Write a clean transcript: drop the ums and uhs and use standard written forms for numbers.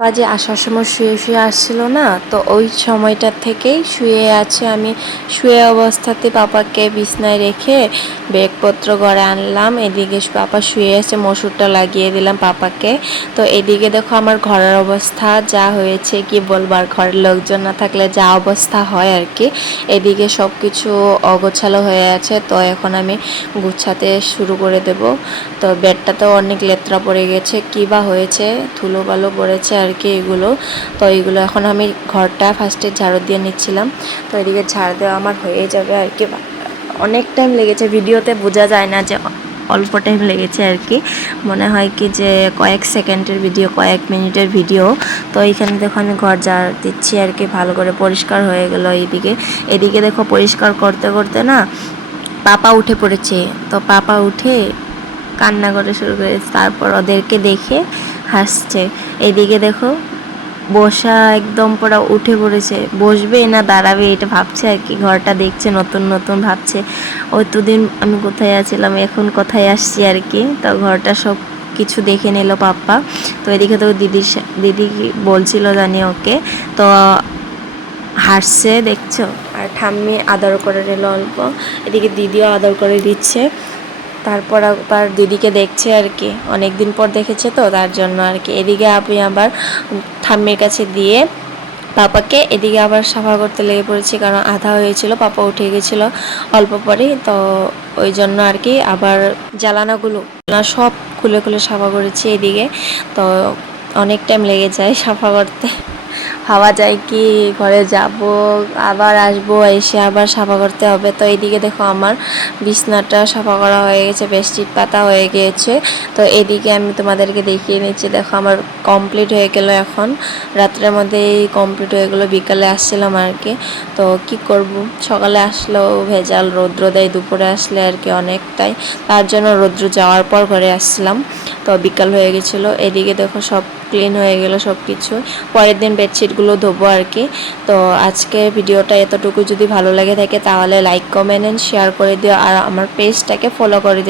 যে আসার সময় শুয়ে আসছিল না, তো ওই সময়টা থেকেই শুয়ে আছে। আমি শুয়ে অবস্থাতে পাপাকে বিছনায় রেখে ব্যাগপত্র ঘরে আনলাম। এদিকে পাপা শুয়ে আছে, মসুরটা লাগিয়ে দিলাম পাপাকে। তো এদিকে দেখো আমার ঘরের অবস্থা যা হয়েছে কি বলবার, ঘরের লোকজন না থাকলে যা অবস্থা হয় আর কি। এদিকে সব কিছু অগোছালো হয়ে আছে, তো এখন আমি গুছাতে শুরু করে দেব। তো বেডটাতেও অনেক লেত্রা পড়ে গেছে, কী বা হয়েছে, ধুলো বালো পড়েছে আর কি এগুলো। তো এইগুলো এখন আমি ঘরটা ফার্স্টে ঝাড়ু দিয়ে নিচ্ছিলাম। তো এদিকে ঝাড়ু দেওয়া আমার হয়ে যাবে আর কি। অনেক টাইম লেগেছে, ভিডিওতে বোঝা যায় না যে অল্প টাইম লেগেছে আর কি। মনে হয় কি যে কয়েক সেকেন্ডের ভিডিও, কয়েক মিনিটের ভিডিও। তো এইখানে দেখো আমি ঘর ঝাড় দিচ্ছি আর কি, ভালো করে পরিষ্কার হয়ে গেল এইদিকে। এদিকে দেখো পরিষ্কার করতে করতে না পাপা উঠে পড়েছে। তো পাপা উঠে কান্না করে শুরু করেছে, তারপর ওদেরকে দেখে হাসছে। এদিকে দেখো বসা একদম পুরো উঠে পড়েছে, বসবে না দাঁড়াবে এটা ভাবছে আর কি। ঘরটা দেখছে নতুন নতুন, ভাবছে ওই দুদিন আমি কোথায় আছিলাম, এখন কোথায় আসছি আর কি। তো ঘরটা সব কিছু দেখে নিল পাপ্পা। তো এদিকে তো দিদি বলছিল জানি ওকে, তো হাসছে দেখছো। আর ঠাম্মি আদর করে নিল অল্প, এদিকে দিদিও আদর করে দিচ্ছে। তারপর আবার দিদিকে দেখছে আর কি, অনেক দিন পর দেখেছে তো তার জন্য আর কি। এদিকে আমি আবার ঠাম্মির কাছে দিয়ে পাপাকে এদিকে আবার সাফা করতে লেগে পড়েছি, কারণ আধা হয়েছিল, পাপা উঠে গেছিল অল্প পরেই। তো ওই জন্য আর কি আবার জ্বালানাগুলো সব খুলে খুলে সাফা করেছি এদিকে। তো অনেক টাইম লেগে যায় সাফা করতে। ভাবা যায় কি ঘরে যাব আবার আসবো, এসে আবার সাফা করতে হবে। তো এইদিকে দেখো আমার বিছনাটা সাফা করা হয়ে গেছে, বেডশিট পাতা হয়ে গিয়েছে। তো এদিকে আমি তোমাদেরকে দেখিয়ে নিচ্ছি, দেখো আমার কমপ্লিট হয়ে গেল, এখন রাত্রের মধ্যেই কমপ্লিট হয়ে গেলো। বিকালে আসছিলাম আর কি, তো কি করব, সকালে আসলেও ভেজাল, রৌদ্র দেয়, দুপুরে আসলে আর কি অনেকটাই, তার জন্য রৌদ্র যাওয়ার পর ঘরে আসছিলাম। তো বিকাল হয়ে গেছিলো। এদিকে দেখো সব ক্লিন হয়ে গেল সব কিছু, পরের দিন বেডশিটগুলো ধোবো আর কি। তো আজকে ভিডিওটা এতটুকু, যদি ভালো লাগে থাকে তাহলে লাইক কমেন্ট এন্ড শেয়ার করে দিও, আর আমার পেজটাকে ফলো করে দিও।